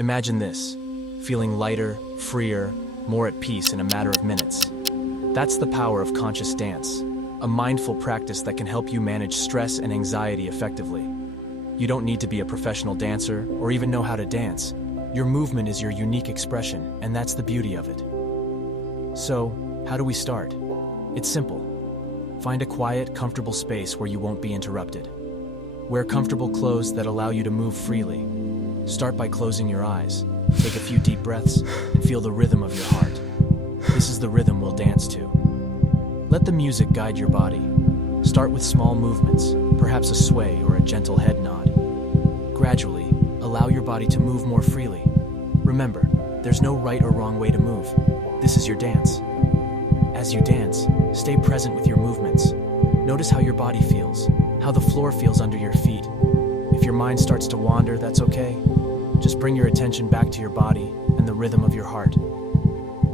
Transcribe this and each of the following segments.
Imagine this, feeling lighter, freer, more at peace in a matter of minutes. That's the power of conscious dance, a mindful practice that can help you manage stress and anxiety effectively. You don't need to be a professional dancer or even know how to dance. Your movement is your unique expression, and that's the beauty of it. So, how do we start? It's simple. Find a quiet, comfortable space where you won't be interrupted. Wear comfortable clothes that allow you to move freely. Start by closing your eyes. Take a few deep breaths and feel the rhythm of your heart. This is the rhythm we'll dance to. Let the music guide your body. Start with small movements, perhaps a sway or a gentle head nod. Gradually, allow your body to move more freely. Remember, there's no right or wrong way to move. This is your dance. As you dance, stay present with your movements. Notice how your body feels, how the floor feels under your feet. If your mind starts to wander, that's okay. Just bring your attention back to your body and the rhythm of your heart.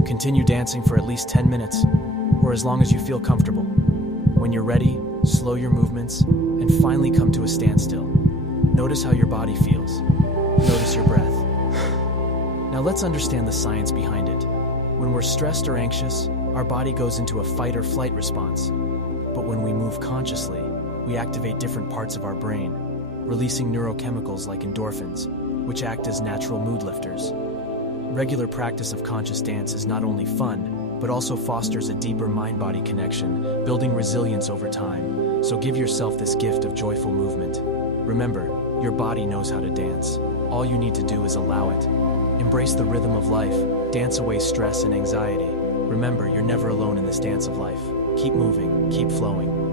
Continue dancing for at least 10 minutes, or as long as you feel comfortable. When you're ready, slow your movements and finally come to a standstill. Notice how your body feels. Notice your breath. Now let's understand the science behind it. When we're stressed or anxious, our body goes into a fight or flight response. But when we move consciously, we activate different parts of our brain, releasing neurochemicals like endorphins, which act as natural mood lifters. Regular practice of conscious dance is not only fun, but also fosters a deeper mind-body connection, building resilience over time. So give yourself this gift of joyful movement. Remember, your body knows how to dance. All you need to do is allow it. Embrace the rhythm of life. Dance away stress and anxiety. Remember, you're never alone in this dance of life. Keep moving, keep flowing.